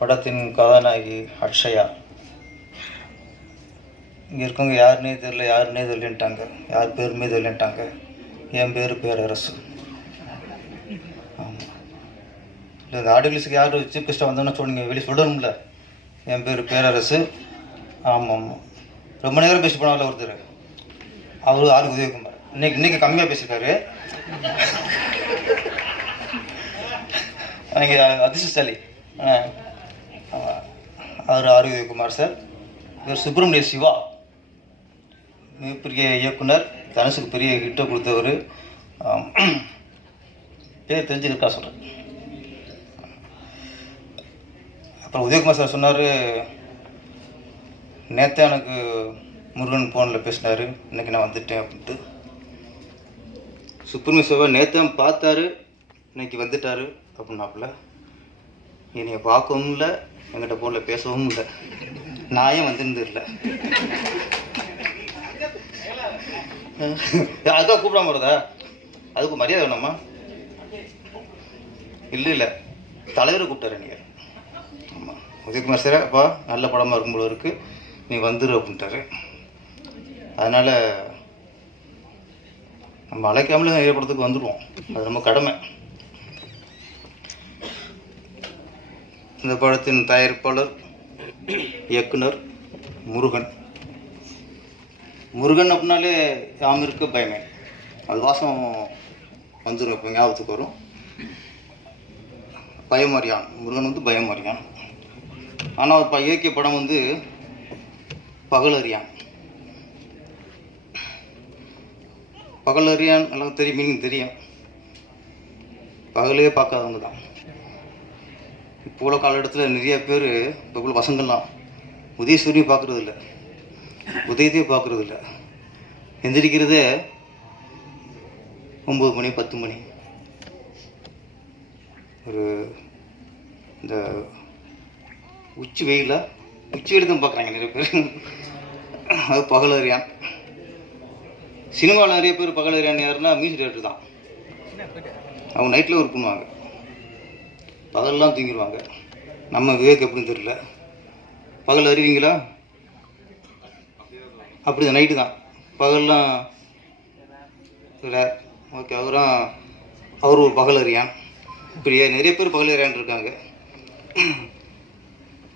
படத்தின் கதாநாயகி அக்ஷயா. இங்கே இருக்கவங்க யாருன்னே தெரியலன்ட்டாங்க, யார் பேருமே தெரியலன்ட்டாங்க. என் பேர் பேரரசு. ஆமாம், இல்லை இந்த ஆடியன்ஸுக்கு யார் சீஃப் கெஸ்ட்டாக வந்தோன்னு சொன்னீங்க, வெளியே சொல்லணும்ல. என் பேர் பேரரசு. ஆமாம், ரொம்ப நேரம் பேசி போனால ஒருத்தர், அவர் ஆர் உதயகுமார். இன்னைக்கு கம்மியாக பேசியிருக்காரு. நீங்கள் அதிர்ஷ்டசாலி. அவர் ஆர் உதயகுமார் சார். இவர் சுப்பிரமணிய சிவா, மிகப்பெரிய இயக்குனர், தனுஷுக்கு பெரிய ஹிட்டை கொடுத்தவர். பேர் தெரிஞ்சுருக்கா சொல்கிறேன். அப்புறம் உதயகுமார் சார் சொன்னார், நேற்று எனக்கு முருகன் ஃபோனில் பேசினார், இன்றைக்கி நான் வந்துட்டேன் அப்படின்ட்டு. சுப்பிரமணிய சிவா நேற்று பார்த்தாரு, இன்னைக்கு வந்துட்டார் அப்படின்னாப்புல. என்னைய பார்க்கவும் இல்லை, என்கிட்ட ஃபோனில் பேசவும் இல்லை. நான் ஏன் வந்துருந்து இல்லை, அதுக்காக கூப்பிடாம வருதா? அதுக்கு மரியாதை வேணாமா? இல்லை தலைவரை கூப்பிட்டாரு நீங்கள். ஆமாம், உதயகுமார் சார், அப்பா நல்ல படமாக இருக்கும் போல இருக்குது, நீ வந்துரு அப்படின்ட்டாரு. அதனால் நம்ம அழைக்காமலே நிறைய படத்துக்கு வந்துடுவோம், அது நம்ம கடமை. இந்த படத்தின் தயாரிப்பாளர் இயக்குனர் முருகன். முருகன் அப்படின்னாலே யாம் இருக்க பயமே, அது வாசம் வந்துடும், இப்போ ஞாபகத்துக்கு வரும். பயமறியான், முருகன் வந்து பயமறியான். ஆனால் அவர் இயக்கிய படம் வந்து பகலறியான். பகலறியான் எல்லாம் தெரியும், மீனிங் தெரியும். பகலே பார்க்காதவங்க தான். இப்போ உள்ள காலகட்டத்தில் நிறைய பேர், இப்போ உள்ள பசங்கள்லாம் உதயசூரியனை பார்க்குறது இல்லை, உதயத்தையே பார்க்குறது இல்லை. எந்திரிக்கிறதே 9 மணி 10 மணி. ஒரு இந்த உச்சி வெயில் தான் பார்க்குறாங்க நிறைய பேர். அது பகலறியான். சினிமாவில் நிறைய பேர் பகலறியான் யாருன்னா மியூசிக் டைரக்டர் தான். அவங்க நைட்டில் ஒர்க் பண்ணுவாங்க, பகல்லாம் தூங்கிடுவாங்க. நம்ம விவேக் எப்படின்னு தெரியல, பகல் அறிவீங்களா? அப்படி தான், நைட்டு தான், பகல்லாம் இல்லை. ஓகே, அவர் ஒரு பகல் அறியான். இப்படியே நிறைய பேர் பகல் அறியான் இருக்காங்க.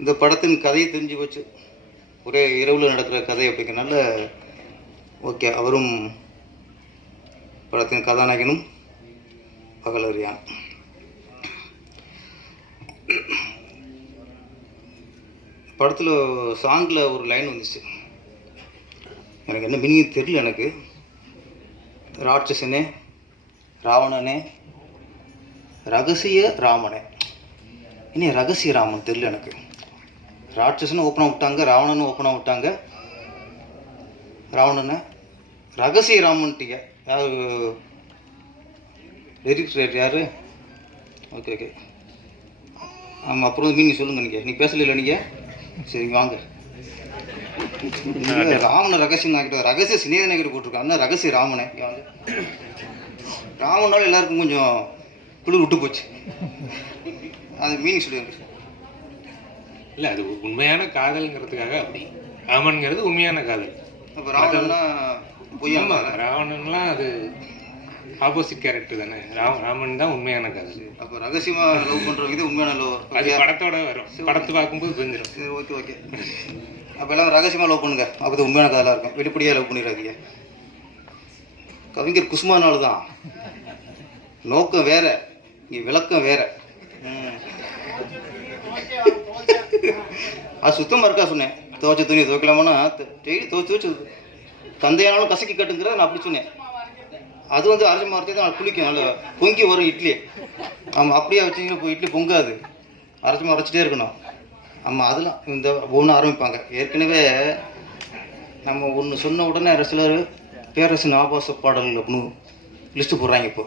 இந்த படத்தின் கதையை தெரிஞ்சு போச்சு, ஒரே இரவில் நடக்கிற கதை அப்படிங்கிறனால ஓகே, அவரும் படத்தின் கதாநாயகனும் பகல் அறியான். படத்தில் சாங்கில் ஒரு லைன் வந்துச்சு, எனக்கு என்ன மீனிங் தெரியல. எனக்கு ராட்சசனே, ராவணனே, ரகசிய ராமனே. இனி ரகசிய ராமன் தெரியல எனக்கு. ராட்சசனை ஓப்பனாக விட்டாங்க, ராவணனும் ஓப்பனாக விட்டாங்க. ராவணனை ரகசிய ராமன்ட்டீங்க. யார் லிரிக்ஸ் ரைட்டர் யார்? ஓகே. ஆமாம், அப்புறம் மீனிங் சொல்லுங்கள். நீங்கள் பேசல நீங்கள். சரிங்க, வாங்க. ராமனை ரகசியம் ஆகிட்டு, ரகசிய சிநேகனை கிட்ட போட்டிருக்காங்க, ரகசிய ராமனை. ராமனால எல்லாருக்கும் கொஞ்சம் குளிர் விட்டு போச்சு. அது மீனிங் சொல்லுங்க. இல்லை, அது உண்மையான காதல்ங்கிறதுக்காக அப்படி. ராமன்கிறது உண்மையான காதல். அப்போ ராவணன்னா பொய்யாமா? ராவணன்லாம் அது ஆப்போசிட் கேரக்டர் தானே. ராமன் தான் உண்மையான காதல். அப்போ ரகசியமாக லவ் பண்ணுற இது உண்மையான லவ். அது படத்தோட வரும், படத்தை பார்க்கும்போது தெரிஞ்சிடும். சரி, ஓகே. அப்போ எல்லாம் ரகசியமாக லவ் பண்ணுங்க, அப்போ அது உண்மையான காதலாக இருக்கும். வெளிப்படையாக லவ் பண்ணிடாதீங்க. கவிஞர் குசுமானால தான் நோக்கம் வேற, இங்கே விளக்கம் வேற. அது சுத்தமாக இருக்கா சொன்னேன். துவைச்ச துணி துவைக்கலாமான்னா டெய்லி துவைச்சு தந்தையானாலும் கசக்கி கட்டுங்கிறத நான் அப்படி சொன்னேன். அது வந்து அரைச்சி மாரத்தை தான் குளிக்கும், நல்ல பொங்கி வரும் இட்லி. ஆமாம், அப்படியே வச்சிங்கன்னா இப்போ இட்லி பொங்காது, அரைச்சி அரைச்சிட்டே இருக்கணும். ஆமாம், அதெல்லாம் இந்த ஒன்று ஆரம்பிப்பாங்க. ஏற்கனவே நம்ம ஒன்று சொன்ன உடனே சிலர் பேரரசின் ஆபாச பாடல்கள் அப்படின்னு லிஸ்ட்டு போடுறாங்க இப்போ.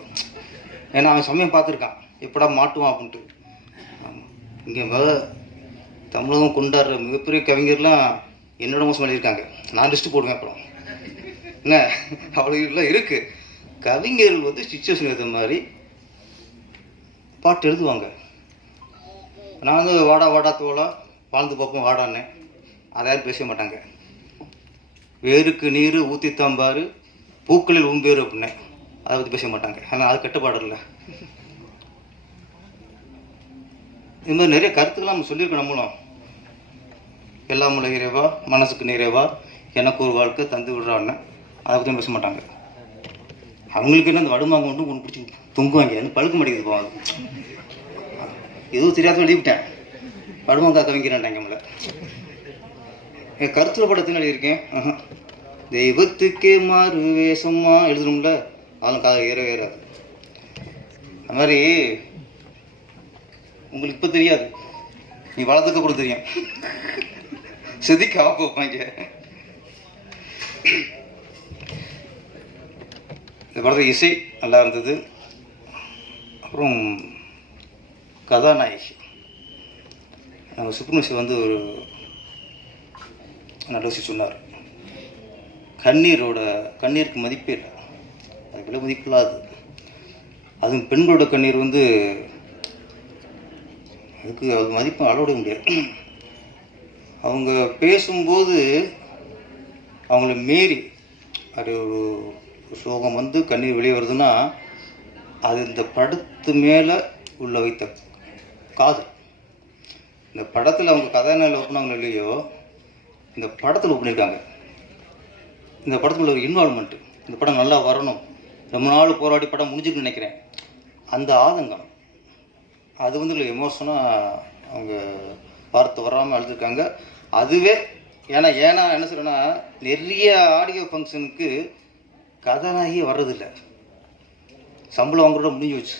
ஏன்னா அவன் சமயம் பார்த்துருக்கான், எப்படா மாட்டுவான் அப்படின்ட்டு. ஆமாம், இங்கே தமிழகம் கொண்டாடுற மிகப்பெரிய கவிஞர்லாம் என்னோட மோசம் எழுதியிருக்காங்க. நான் லிஸ்ட்டு போடுவேன். அப்புறம் என்ன அவ்வளோலாம் இருக்குது. கவிஞர்கள் வந்து சிச்சுவேஷன் ஏற்ற மாதிரி பாட்டு எழுதுவாங்க. நான் வந்து வாடா வாடா தோளா வாழ்ந்து பார்ப்போம் வாடான்னு, அதை யாரும் பேச மாட்டாங்க. வேருக்கு நீர் ஊற்றித்தாம்பாரு பூக்களில் உம்பேரு அப்படின்னு அதை பற்றி பேச மாட்டாங்க. ஆனால் அது கட்டுப்பாடு இல்லை. இது மாதிரி நிறைய கருத்துக்கெல்லாம் நம்ம சொல்லியிருக்கோம். நம்மளும் எல்லாம் உள்ள இறைவா, மனசுக்கு நிறைவா, எனக்கு ஒரு வாழ்க்கை தந்து விடுறான்னு அதை பற்றி பேச மாட்டாங்க. அவங்களுக்கு என்ன அந்த வடுமாங்க ஒன்று ஒன்று பிடிச்சி தொங்குவாங்க, அது பழுக்க மாட்டேங்குது போவாங்க. எதுவும் தெரியாத எழுதிவிட்டேன், வடுமாங்கா கவிங்கிறான்டாங்க நம்மளை. என் கருத்துல படத்தில் எழுதியிருக்கேன். தெய்வத்துக்கே மாறு வேஷமா எழுதணும்ல, அதெல்லாம் காதை ஏறாது. அது மாதிரி உங்களுக்கு இப்போ தெரியாது, நீ வளர்த்துக்க கூட தெரியும். செதுக்க ஆப்ப வைப்பாங்க. இந்த படத்தில் இசை நல்லா இருந்தது. அப்புறம் கதாநாயகி சுப்ரமணியம் வந்து ஒரு நல்ல விஷயம் சொன்னார். கண்ணீருக்கு மதிப்பே இல்லை, அது விலை மதிப்பில்லாது. அதுவும் பெண்களோட கண்ணீர் வந்து அதுக்கு அது மதிப்பு அளவிட முடியாது. அவங்க பேசும்போது அவங்கள மீறி அது ஒரு சோகம் வந்து கண்ணீர் வெளியே வருதுன்னா அது இந்த படத்து மேலே உள்ள வைத்த காதல். இந்த படத்தில் அவங்க கதாநாயகில் ஒப்புனாங்க இல்லையோ, இந்த படத்தில் ஒப்புனிருக்காங்க. இந்த படத்தில் ஒரு இன்வால்மெண்ட்டு, இந்த படம் நல்லா வரணும், ரொம்ப நாள் போராடி படம் முடிஞ்சுன்னு நினைக்கிறேன், அந்த ஆதங்கம் அது வந்து எமோஷனாக அவங்க பார்த்து வராமல் அழுதுருக்காங்க. அதுவே ஏன்னா என்ன சொல்கிறேன்னா, நிறைய ஆடியோ ஃபங்க்ஷனுக்கு கதாநாயகியே வர்றதில்லை, சம்பளம் வாங்குறத முடிஞ்சு வச்சு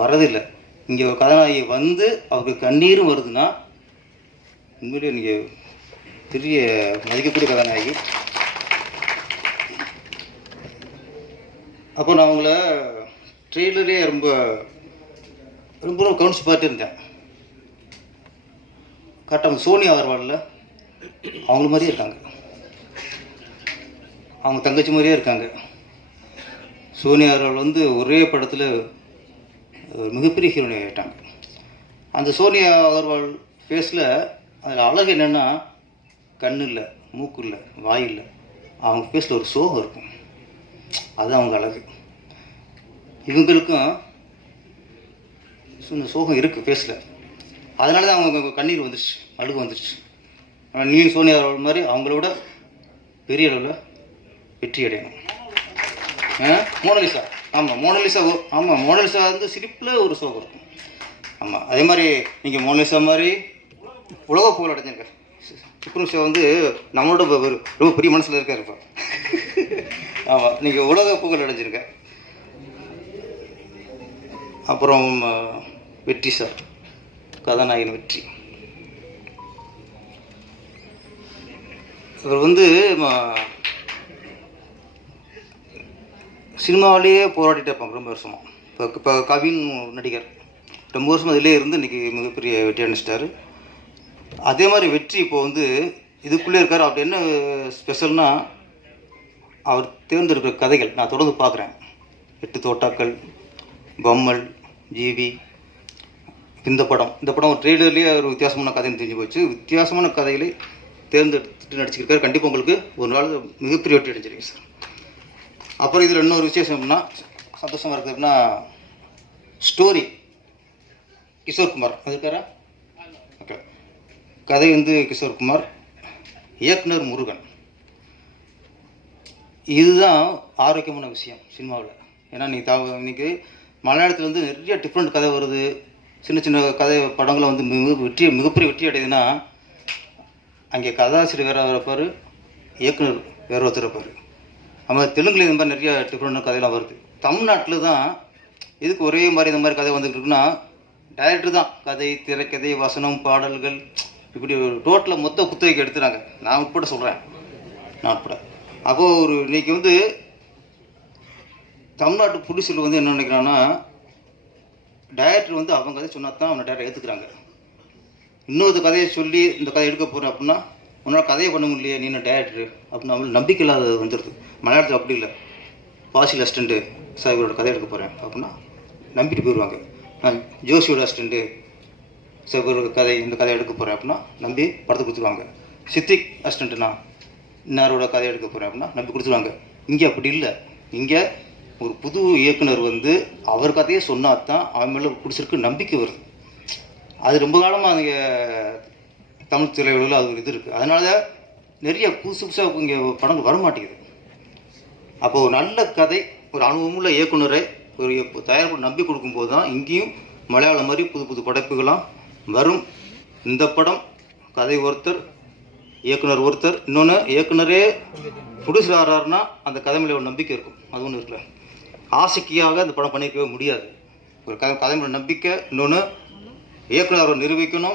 வர்றதில்லை. இங்கே ஒரு கதாநாயகி வந்து அவருக்கு கண்ணீரும் வருதுன்னா உண்மையிலே நீங்கள் பெரிய மதிக்கக்கூடிய கதாநாயகி. அப்போ நான் அவங்கள ட்ரெயிலரே ரொம்ப ரொம்ப கவனிச்சு பார்த்துட்டு இருந்தேன். கரெக்டாக அவங்க சோனியா அகர்வாலில் அவங்கள மாதிரியே இருக்காங்க, அவங்க தங்கச்சி மாதிரியே இருக்காங்க. சோனியா அகர்வால் வந்து ஒரே படத்தில் மிகப்பெரிய ஹீரோனி ஆகிட்டாங்க. அந்த சோனியா அகர்வால் ஃபேஸில் அதில் அழகு என்னென்னா, கண்ணு இல்லை, மூக்கு இல்லை, வாய் இல்லை, அவங்க ஃபேஸில் ஒரு சோகம் இருக்கும், அதுதான் அவங்க அழகு. இவங்களுக்கும் இந்த சோகம் இருக்குது ஃபேஸில், அதனால தான் அவங்க கண்ணீர் வந்துடுச்சு, அழுகு வந்துடுச்சு. ஆனால் நீ சோனியா அகர்வால் மாதிரி அவங்களோட பெரிய அளவில் வெற்றி அடையணும். மோனலிசா, ஆமாம் மோனலிசா, ஆமாம் மோனலிசா வந்து சிரிப்பில் ஒரு சோகம் இருக்கும். ஆமாம், அதே மாதிரி நீங்கள் மோனலிசா மாதிரி உலக புகழ் அடைஞ்சிருக்க சுப்ரமணியம் வந்து நம்மளோட ரொம்ப பெரிய மனசில் இருக்கார் இப்போ. ஆமாம், நீங்கள் உலக புகழ் அடைஞ்சிருக்க. அப்புறம் வெற்றி சார், கதாநாயகன் வெற்றி, இவர் வந்து சினிமாவிலேயே போராடிட்டு இருப்பாங்க ரொம்ப வருஷமாக. இப்போ கவின் நடிகர் ரொம்ப வருஷம் அதிலே இருந்து இன்றைக்கி மிகப்பெரிய வெற்றி அடைச்சிட்டாரு. அதே மாதிரி வெற்றி இப்போ வந்து இதுக்குள்ளே இருக்கார். அவர் என்ன ஸ்பெஷல்னால், அவர் தேர்ந்தெடுக்கிற கதைகள் நான் தொடர்ந்து பார்க்குறேன். 8 தோட்டாக்கள், பம்மல், ஜிவி, இந்த படம் ஒரு ட்ரெய்லர்லேயே ஒரு வித்தியாசமான கதைன்னு தெரிஞ்சு போச்சு. வித்தியாசமான கதைகளை தேர்ந்தெடுத்துட்டு நடிச்சிருக்காரு. கண்டிப்பாக உங்களுக்கு ஒரு நாள் மிகப்பெரிய வெற்றி அடைஞ்சிருக்கு சார். அப்புறம் இதில் இன்னொரு விசேஷம் எப்படின்னா, சந்தோஷமாக இருக்குது அப்படின்னா, ஸ்டோரி கிஷோர்குமார் அது இருக்காரா? ஓகே, கதை வந்து கிஷோர்குமார், இயக்குனர் முருகன். இதுதான் ஆரோக்கியமான விஷயம் சினிமாவில். ஏன்னா இன்னைக்கு மலையாளத்தில் வந்து நிறைய டிஃப்ரெண்ட் கதை வருது, சின்ன சின்ன கதை படங்களை வந்து மிகப்பெரிய வெற்றி அடையுதுன்னா, அங்கே கதாசிரியர் வேறு இருப்பார், இயக்குனர் வேறு ஒருத்தர் இருப்பார். நம்ம தெலுங்குல இந்த மாதிரி நிறைய டிஃப்ரெண்ட் கதையெல்லாம் வருது. தமிழ்நாட்டில் தான் இதுக்கு ஒரே மாதிரி இந்த மாதிரி கதை வந்துக்கிட்டு இருக்குன்னா, டைரக்டர் தான் கதை, திரைக்கதை, வசனம், பாடல்கள், இப்படி ஒரு டோட்டலாக மொத்த குத்தகைக்கு எடுத்துறாங்க. நான் உட்பட சொல்கிறேன், நான் உட்பட. அப்போது ஒரு இன்றைக்கி வந்து தமிழ்நாட்டு புலிசில் வந்து என்ன நினைக்கிறான்னா, டைரக்டர் வந்து அவங்க கதை சொன்னா தான் அவனை டைரக்டர் ஏற்றுக்கிறாங்க. இன்னொரு கதையை சொல்லி இந்த கதை எடுக்க போகிறேன் அப்படின்னா, உன்னால் கதையை பண்ண முடியலையே நீ என்ன டைரக்டர் அப்படின்னு அவங்களுக்கு நம்பிக்கை இல்லாத வந்துடுது. மலையாளத்தில் அப்படி இல்லை. பாசில் அசிஸ்டண்ட்டு சார் இவரோட கதை எடுக்க போகிறேன் அப்படின்னா நம்பிட்டு போயிடுவாங்க. நான் ஜோஷியோட அசிஸ்டண்ட்டு ஒரு கதை இந்த கதை எடுக்க போகிறேன் அப்படின்னா நம்பி படத்தை கொடுத்துருவாங்க. சித்திக் அசிஸ்டண்ட்டுனா இன்னாரோட கதை எடுக்க போகிறேன் அப்படின்னா நம்பி கொடுத்துருவாங்க. இங்கே அப்படி இல்லை. இங்கே ஒரு புது இயக்குனர் வந்து அவர் கதையை சொன்னால் தான் அவன் மேலே பிடிச்சிருக்கு நம்பிக்கை வருது. அது ரொம்ப காலமாக இங்கே தமிழ் திரையுலகில் அது ஒரு இது இருக்குது. அதனால நிறைய புதுசு புதுசாக இங்கே படங்கள் வர மாட்டேங்குது. அப்போ ஒரு நல்ல கதை, ஒரு அனுபவமுள்ள இயக்குனரை ஒரு தயாரிப்பு நம்பி கொடுக்கும்போது தான் இங்கேயும் மலையாளம் மாதிரி புது புது படைப்புகளாம் வரும். இந்த படம் கதை ஒருத்தர், இயக்குனர் ஒருத்தர், இன்னொன்று இயக்குனரே ப்ரொடியூசர் ஆகிறாருன்னா அந்த கதை மேலே ஒரு நம்பிக்கை இருக்கும். அது ஒன்று இருக்குல்ல, ஆசைக்காக அந்த படம் பண்ணியிருக்கவே முடியாது. ஒரு கதை மேலே நம்பிக்கை, இன்னொன்று இயக்குனர் நிரூபிக்கணும்,